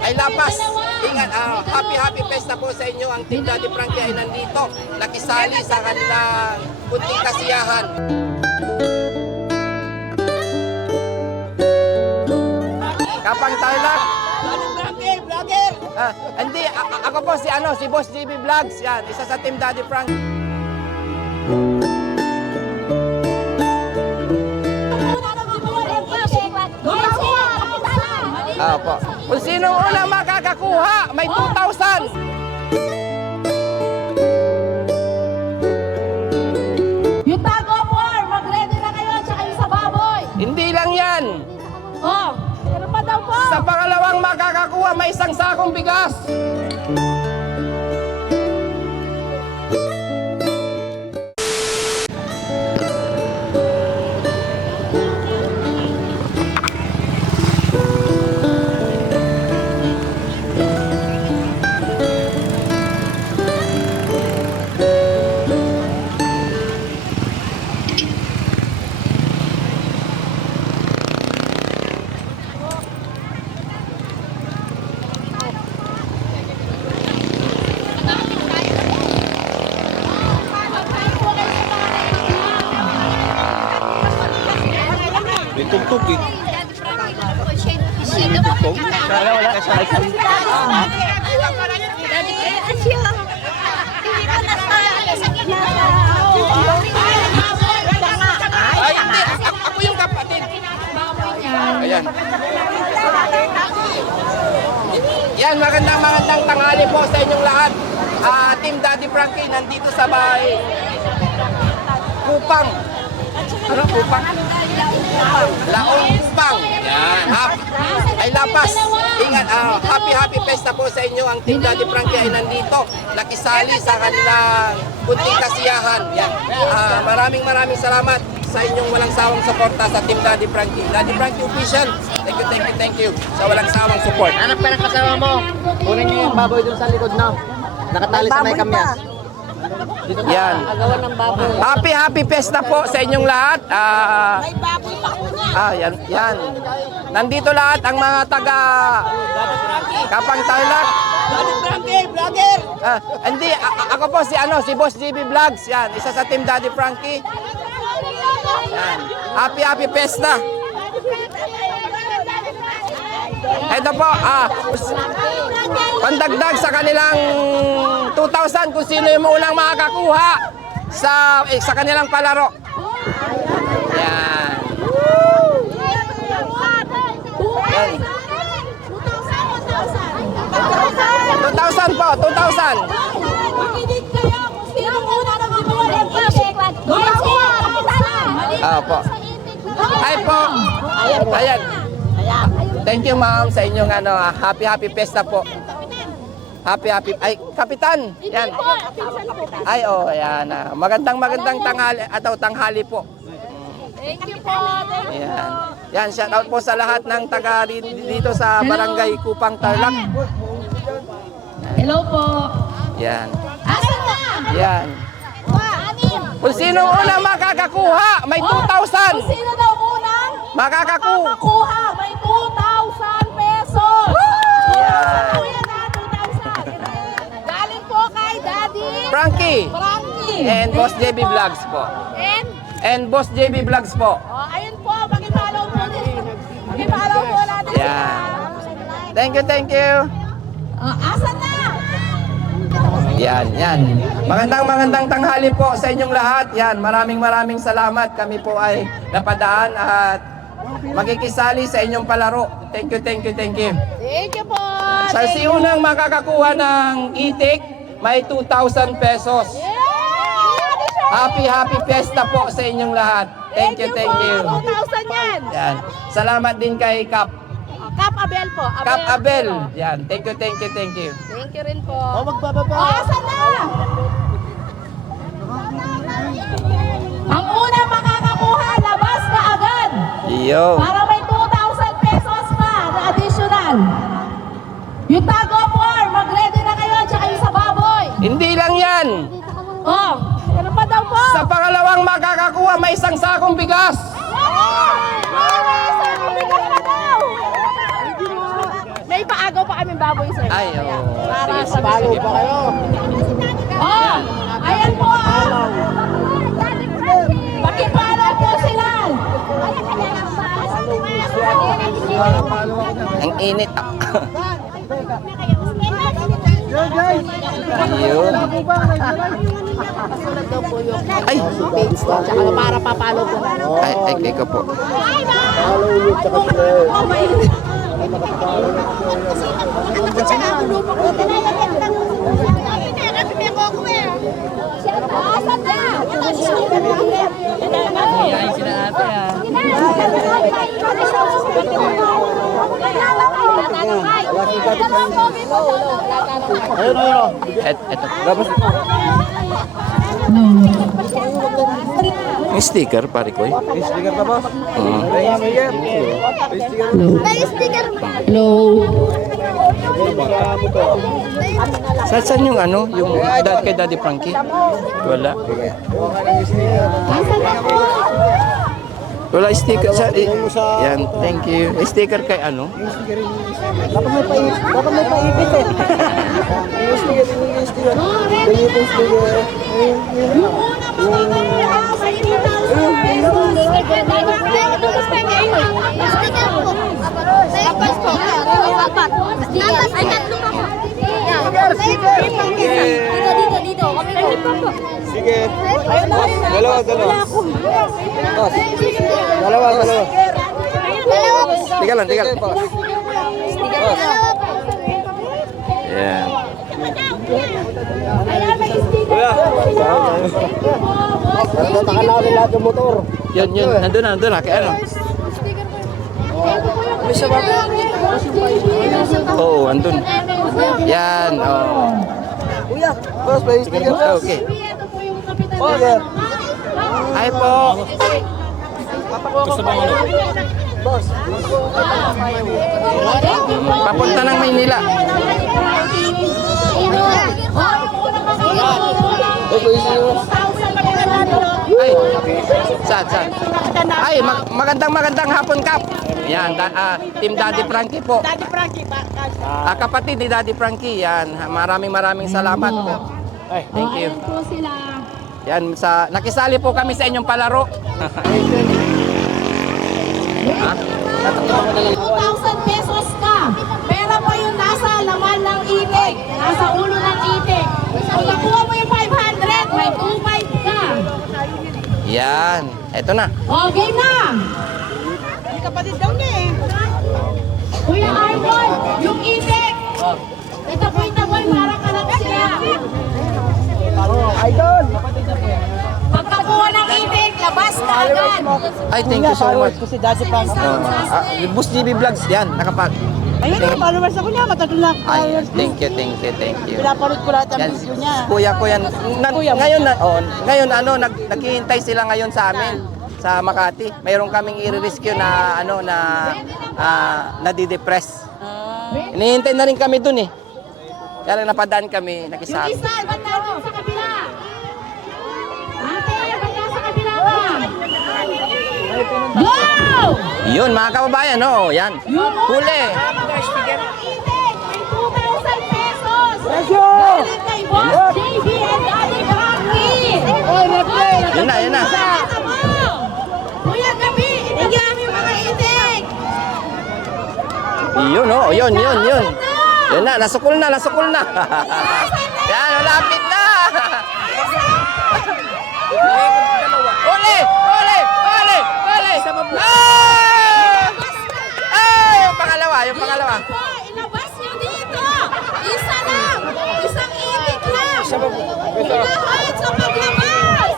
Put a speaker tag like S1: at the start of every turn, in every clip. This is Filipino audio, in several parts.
S1: ay lapas. Ingat, happy festa po sa inyo. Ang Team Daddy Frankie ay nandito, nakisali sa kanilang kunting kasiyahan. Kapang Tarlac.
S2: Vlogger!
S1: Hindi, ako po si Boss JB Vlogs. Yan, isa sa Team Daddy Frankie. Opo. Kung sino unang makakakuha, may 2,000.
S3: Yung tago war, mag-ready na kayo at saka yung sa baboy.
S1: Hindi lang yan.
S3: Oh, ano pa daw po?
S1: Sa pangalawang makakakuha, may isang sakong bigas.
S4: May tugtog eh.
S1: Wala. Ay, hindi. Ako yung kapatid. Ayan. Yan, magandang tanghali po sa inyong lahat. Team Daddy Frankie, nandito sa bahay. Kupang. Ano? Kupang? Laong Kupang. Yan. Ay lapas. Ingat, happy festa po sa inyo. Ang Team Daddy Frankie ay nandito, nakisali sa kanilang kunting kasiyahan. Yan. Maraming salamat sa inyong walang sawang suporta sa Team Daddy Frankie. Daddy Frankie Official, thank you sa walang sawang support.
S2: Anak pa ng kasama mo. Kunin niyo yung baboy dun sa likod na. Nakatali sa may kamyas.
S1: Yan.
S3: Agawan ng baboy.
S1: Happy festa po sa inyong lahat.
S3: May baboy pa ko niya.
S1: Yan. Nandito lahat ang mga taga Kapang Tarlac.
S2: Vlogger!
S1: Hindi, ako po si Boss JB Vlogs. Yan, isa sa Team Daddy Frankie. Yan. Happy festa. Ito po, pandagdag sa kanilang 2,000 kung sino yung unang makakakuha sa kanilang palaro. Yan. Yan. 2,000 po, 2,000.
S3: Makinig kayo kung sino muna nakakuha ng plastic.
S1: Po. Ay po. Ayan. Thank you ma'am sa inyong happy festa po. Happy. Ay, Kapitan. Yan. Ay, ayan. Magandang tanghali po.
S3: Thank you po.
S1: Ayan. Yan, shout out po sa lahat ng taga dito sa Barangay Kupang Tarlac.
S3: Hello po.
S1: Yan.
S3: Asan na?
S1: Yan.
S3: Anim.
S1: Kung sino unang makakakuha, may 2,000.
S3: Kung sino daw unang
S1: Makakakuha.
S3: makakuha, may 2,000 pesos.
S1: Yan.
S3: Kuya na, 2,000. Galing po kay Daddy
S1: Frankie.
S3: Frankie.
S1: And Boss JB Vlogs po. And Boss JB Vlogs po.
S3: Ayun po, pakipollow po din. Pakipollow po natin
S1: Yan. Thank you.
S3: Asan na?
S1: Yan. Magandang tanghali po sa inyong lahat. Yan, maraming salamat. Kami po ay napadaan at makikisali sa inyong palaro. Thank you.
S3: Thank you po.
S1: Sa unang makakakuha ng itik, may 2,000 pesos. Happy festa po sa inyong lahat. Thank you.
S3: 2,000 yan.
S1: Yan. Salamat din kay Kap
S3: Abel po.
S1: Abel. Yan. Thank you.
S3: Thank you rin po.
S2: Magbababa.
S3: Asan na? Ang una makakakuha, labas na agad.
S1: Yo.
S3: Para may 2,000 pesos pa na additional. Yung tago por, mag-ready na kayo at saka yung sa baboy.
S1: Hindi lang yan.
S3: Oh, ano pa daw po?
S1: Sa pangalawang makakakuha, may isang sakong bigas.
S3: May paagaw pa kaming baboy, sir.
S1: Ay, oo.
S3: Para
S1: Sige,
S3: sa
S1: sige,
S2: Palo
S1: sige
S2: pa
S1: po.
S2: kayo.
S3: Oh, ayan po ah. Pakipalo po sila.
S1: Ang init. Yun. Ay,
S3: Tsaka para papalo po.
S1: ay, ikaw po.
S2: Palo ulit tsaka sila.
S3: Oh, mainit. Asan na?
S5: Iyain sila ate ah.
S2: Ayun, ayun.
S1: Eto. Yung sticker, pare ko.
S2: May sticker pa, boss? May sticker.
S3: Hello.
S1: Saan yung ano? Yung kay Daddy Frankie? Wala. Wala sticker. Yan, thank you. Sticker kay ano?
S2: Dapat may paipit eh. Yung sticker, yung sticker. Yung sticker. Sige. Dalawa. Boss. Dalawa.
S1: Tiga lang. Yan.
S2: Nakalawin lahat yung motor.
S1: Yun. Nandun na. Kaya ano? Oo, andun. Yan, oh.
S2: Kuya, boss, may sticker, boss.
S1: Okay.
S2: Sticker.
S1: Hi po.
S5: Gusto bang ano?
S2: Boss.
S1: Papunta ng Maynila. Ay, saan? Ay, magandang hapon, Kap. Yan, Team Daddy Frankie po.
S3: Daddy Frankie ba?
S1: Kapatid ni Daddy Frankie, yan. Maraming salamat po. Thank you.
S3: Ayan po sila.
S1: Yan, nakisali po kami sa inyong palaro. Ha?
S3: 2,000 pesos ka. Pera po yung nasa laman ng itik. Nasa ulo ng itik. Kung nakuha mo yung 500, may 2,500 ka.
S1: Yan, eto na.
S3: O, game na!
S6: Kapatid daw niya eh.
S3: Kuya Arnold, yung itik. Ito po yung taboy, para ka lang siya.
S2: Idol.
S3: Pagkakuha ng itik, labas ka agad.
S1: Ay, thank you so much.
S6: Ko si Daddy Frank.
S1: Bus GB Vlogs, yan, nakapag.
S6: Ayun na, followers ako niya. Matagal na
S1: Ay,
S6: followers.
S1: thank you.
S6: Pinapanood ko lahat ang
S1: Yan,
S6: video niya.
S1: kuya ko yan. Ngayon naghihintay sila ngayon sa amin sa Makati. Mayroon kaming i-rescue na nadidepress. Hinihintay na rin kami dun eh. Kaya lang napadaan kami,
S3: Yung
S1: nakisabi.
S3: isa, banda doon sa kabila. Ate, banda sa kabila ka. Go!
S1: Yun mga kababayan, oh, yan. Huli.
S3: Itik, may 2,000 pesos. Galing kay Boss JB and Daddy Frankie.
S1: Yun na.
S3: Sakita mo. Kuya Gabi, ibigyan mo yung mga itik.
S1: Yun, oh, yun. Yun na, nasukol na. Yan, malapit na. Uli! Yung pangalawa.
S3: Po, ilabas nyo dito. Isa lang. Isang itik lang. Hinahayad sa paglabas.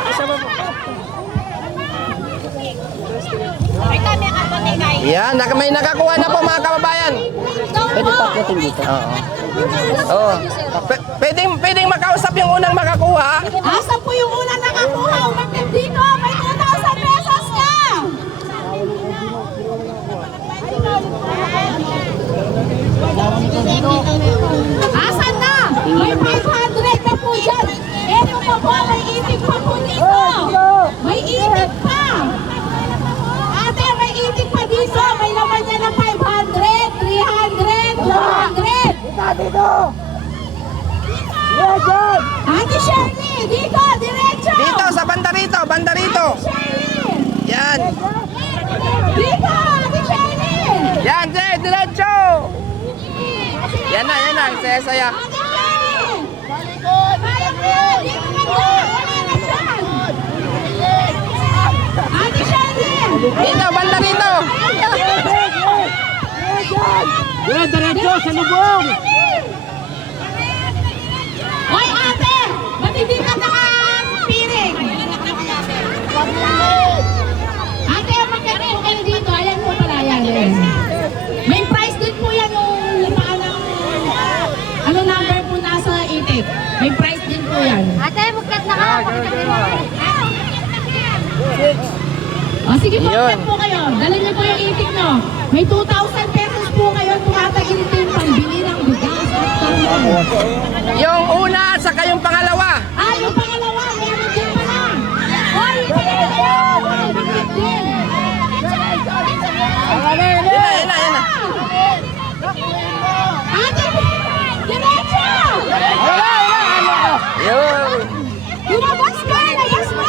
S1: Yan, may nakakuha na po mga kababayan.
S3: Pwede pa
S1: dito. Oo. Pwedeng makausap yung unang makakuha.
S3: Asa po yung unang nakakuha? Umakyat dito. May 2,000 pesos ka. Asan na? May 500 na po dyan. Ito pa po, may itik pa po dito. May itik pa. Ate, may itik pa dito. May laman niya ng 500, 300, 200. Ate Shirley, dito, diretso!
S1: Dito, sa banda rito, banda rito.
S3: Shirley!
S1: Yan.
S3: Dito, Ate Shirley!
S1: Yan, diretso. Yan na, ang saya-saya.
S3: Ate Shirley! Balik mo! Dito ka na! Wala na dyan! Ate Shirley!
S1: Dito, banda rito.
S2: Diretso sa lubong!
S3: Hoy ate! Ba't hindi ka nakapiring? Ate, magkakaroon kayo dito. Ayan po pala yan. May price din po yan yung limaan ng ano number po nasa itik. May price din po yan.
S5: Ate, buklat na ka.
S3: O sige po,
S1: Yun.
S3: check po kayo. Dala niyo po yung itik nyo. May 2,000 pesos po kayo tumatagin din pambili ng bigas at karton.
S1: Yung una at saka yung pangalawa.
S3: Ah, yung pangalawa, meron din pala. Hoy, yung pangalawa, meron din.
S1: Yan na.
S3: Ate, diretso!
S1: Yun.
S3: Lumabas ka! Labas mo!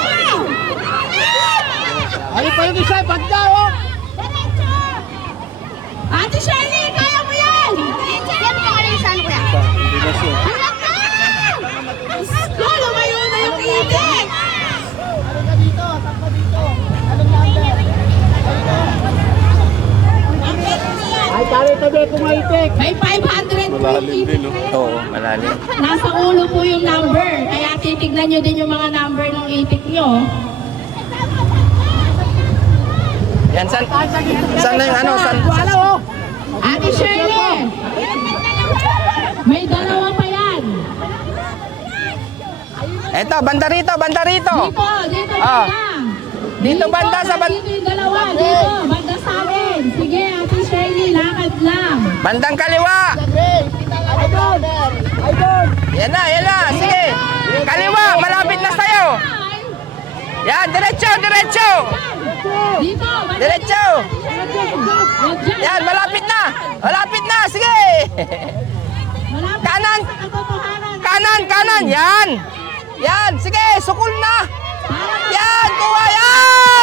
S2: Ano pa yung isa? Pagda, oh!
S3: Ate Shirley, kaya mo yan!
S5: Yan mo kami saan ko yan.
S3: Anak ka! Go, lumayo na yung itik!
S2: Ay, pare, tabi kumaitik!
S3: May 500 po yung itik.
S1: Oo, malalim.
S3: Nasa ulo po yung number. Kaya titignan nyo din yung mga number ng itik nyo.
S1: Yan, saan na yung ano?
S2: Wala, oh!
S3: Ate Shirley! May dalawa pa yan.
S1: Eto, banda rito.
S3: Dito
S1: Ah.
S3: banda.
S1: Dito banda sa
S3: Dito yung dalawa. Dito, banda sa amin. Sige, Ate Shirley, lakad lang.
S1: bandang kaliwa. Yan na. Sige. Kaliwa, malapit na sa'yo. Yan, diretso.
S3: Dito, banda
S1: Diretso.
S3: Huwag dyan.
S1: Yan, malapit na. Sige.
S3: Malapit
S1: Kanan.
S3: sa katotohanan.
S1: Kanan. Yan, sige, sukul na. Yan, kuha yan.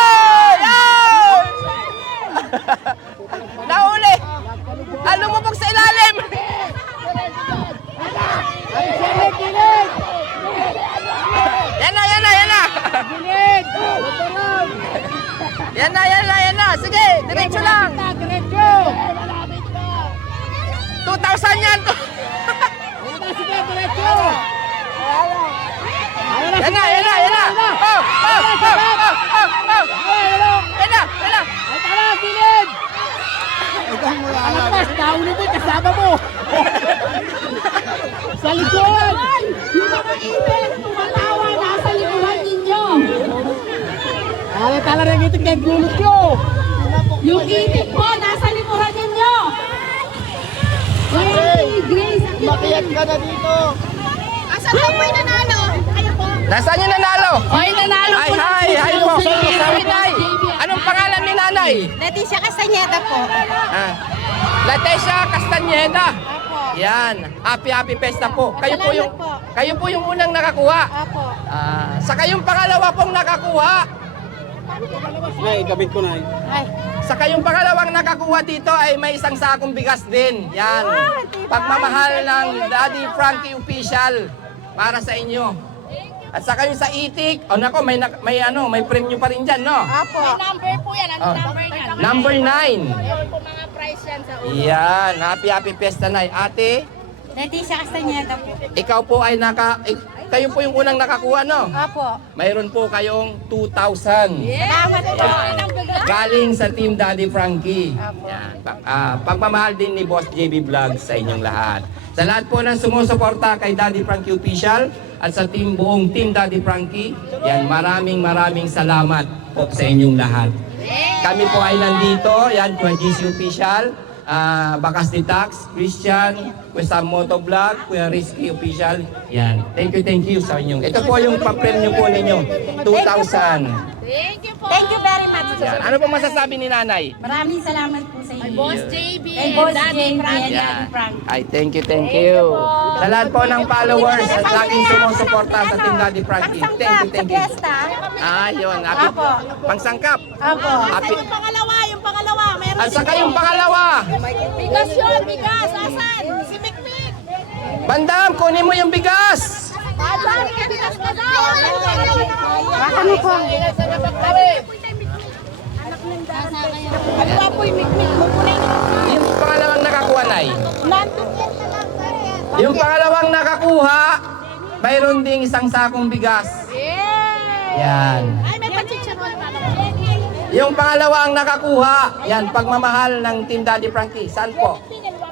S1: Nahuli. Lumubog sa ilalim. Yan na. Yan na. Sige, diretso lang. 2,000 yan. Yan na. Oh. Yan na.
S2: Alapas, nahuli mo, kasama mo! Sa likod!
S3: Hoy! Yung mga itik, tumatawa, nasa likuran ninyo.
S2: Tala rin itik na gulot nyo!
S3: Yung itik po, nasa likuran ninyo. Kaya si Grace,
S2: Makiyat ka na dito!
S5: Asan ka po yung nanalo? Kayo po.
S1: Nasaan yung nanalo?
S3: Ay, nanalo po ng
S1: Hi po.
S3: si
S1: Nay, anong pangalan ni nanay?
S5: Leticia Castañeda po.
S1: Latecia Castañeda.
S5: Apo.
S1: Yan. Happy Festa po.
S5: Salamat po.
S1: Kayo po yung unang nakakuha.
S5: Apo.
S1: Sa kayong pangalawa pong nakakuha.
S2: Ay, kabit ko na eh.
S5: Ay.
S1: Sa kayong pangalawang nakakuha dito ay may isang sakong bigas din. Yan. Pagmamahal ng Daddy Frankie Official para sa inyo. At sa kayo sa itik, may premyo pa rin dyan, no?
S5: Apo.
S3: number po yan. Ano
S1: Oh.
S3: number yan?
S1: Number 9.
S3: Meron po mga price yan sa ulo.
S1: Yan, happy Fiesta Night. Ate,
S5: Leticia Castañeda po.
S1: ikaw po ay kayo po yung unang nakakuha, no?
S5: Apo.
S1: Mayroon po kayong 2,000.
S5: Salamat po.
S1: Galing sa Team Daddy Frankie. Yan. Pagmamahal din ni Boss JB Vlog sa inyong lahat. Sa lahat po ng sumusuporta kay Daddy Frankie Official at sa buong Team Daddy Frankie, yan, maraming salamat po sa inyong lahat. Kami po ay nandito, yan, Kuya GC Official, Bakas ni Tax, Christian, Kuya Sam Motovlog, Kuya Rizky Official, yan. Thank you sa inyong. Ito po yung papremyo po ninyo, 2,000.
S3: Thank you po.
S5: Thank you very much.
S1: Yan. Ano po masasabi ni nanay?
S5: Maraming salamat po sa inyo.
S3: Boss JB.
S5: Kay Boss
S3: Daddy
S5: JB.
S3: Frank.
S1: Yan.
S5: Frank.
S1: Ay, thank you, thank you. Sa lahat po ng followers at laging sumusuporta sa Team Daddy Frankie. Thank you, thank you. Ah, yun. Happy. Pangsangkap.
S5: Opo.
S1: Happy.
S6: Yung pangalawa, meron.
S1: At saka yung pangalawa.
S6: Bigas yun, bigas. Asan? Si Mikmik.
S1: Bandam, kunin mo yung bigas.
S6: Asan? Bigas ka daw.
S5: Baka mo po.
S6: Ano ba po yung Mikmik? Mupunay na.
S1: Yung pangalawang nakakuha, Nay.
S6: Nandun.
S1: Yung pangalawang nakakuha, mayroon ding isang sakong bigas. Yan.
S6: Ay, may pachicharon.
S1: Yung pangalawa ang nakakuha, yan, pagmamahal ng Team Daddy Frankie. Saan po?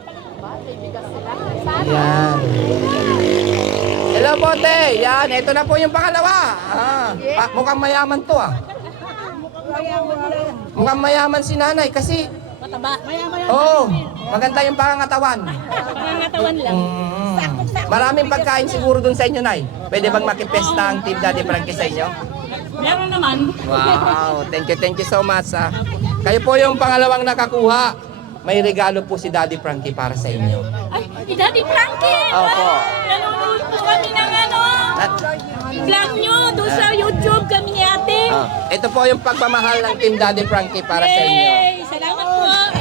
S1: Yan. Hello, Bote. Yan, ito na po yung pangalawa. Mukhang mayaman to, ah. Mukhang mayaman si nanay kasi, oh, maganda yung pangangatawan.
S3: Pangangatawan lang.
S1: Maraming pagkain siguro dun sa inyo, Nay. Pwede bang makipesta ang Team Daddy Frankie sa inyo?
S3: Meron naman.
S1: Wow, thank you so much. Kayo po yung pangalawang nakakuha. May regalo po si Daddy Frankie para sa inyo.
S3: Ay, Daddy Frankie!
S1: Opo.
S3: Nanonood po kami ng vlog nyo doon sa YouTube kami ni ate.
S1: Ito po yung pagmamahal ng Team Daddy Frankie para sa inyo.
S3: Yay! Salamat po.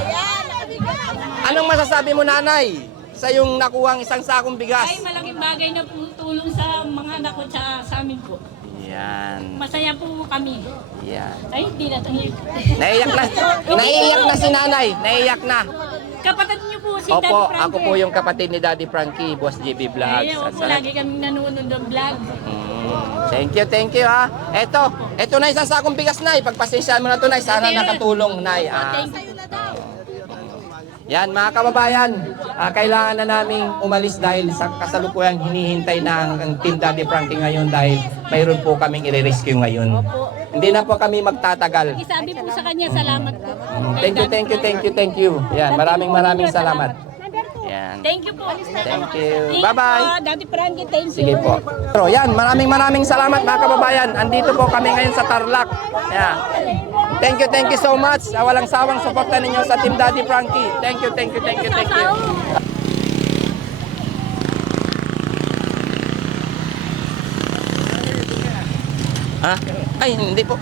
S1: Anong masasabi mo, nanay, sa yung nakuhang isang sakong bigas?
S3: Ay, malaking bagay na po tulong sa mga anak ko at sa amin po.
S1: Yan.
S3: Masaya po kami.
S1: Yan.
S3: Ay, hindi na tayo.
S1: Naiyak na. Naiiyak na si nanay. Naiiyak na.
S3: Kapatid niyo po si Daddy
S1: Opo,
S3: Frankie.
S1: ako po yung kapatid ni Daddy Frankie, Boss JB Vlogs.
S3: Ay,
S1: At
S3: opo, lagi kami nanonood ng vlog.
S1: Thank you ha. Eto na isang sakong bigas, Nay. Pagpasensyahan mo na to, Nay. Sana nakatulong, Nay.
S3: Thank you.
S1: Yan, mga kababayan, kailangan na naming umalis dahil sa kasalukuyang hinihintay ng Team Daddy Frankie ngayon dahil mayroon po kaming i-rescue ngayon. Hindi na po kami magtatagal.
S3: Sabi po sa kanya, salamat po.
S1: Thank you. Yan, maraming salamat. Yan.
S3: Thank you po.
S1: Thank you. Bye-bye.
S3: Daddy Frankie, thank you.
S1: Sige po. Pero yan, maraming salamat mga kababayan. Andito po kami ngayon sa Tarlac. Yeah. Thank you so much. Walang sawang suporta ninyo sa Team Daddy Frankie. Thank you. Ha? Ay, hindi po.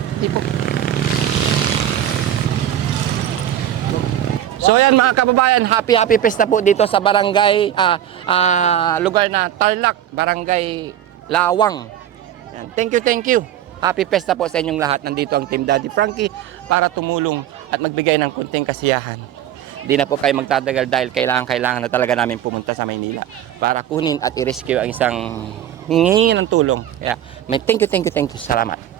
S1: So yan mga kababayan, happy pesta po dito sa barangay, lugar na Tarlac, barangay Lawang. Yan. Thank you. Happy pesta po sa inyong lahat. Nandito ang Team Daddy Frankie para tumulong at magbigay ng kunting kasiyahan. Hindi na po kayo magtatagal dahil kailangan na talaga namin pumunta sa Maynila para kunin at i-rescue ang isang hingihingi ng tulong. Kaya, thank you. Salamat.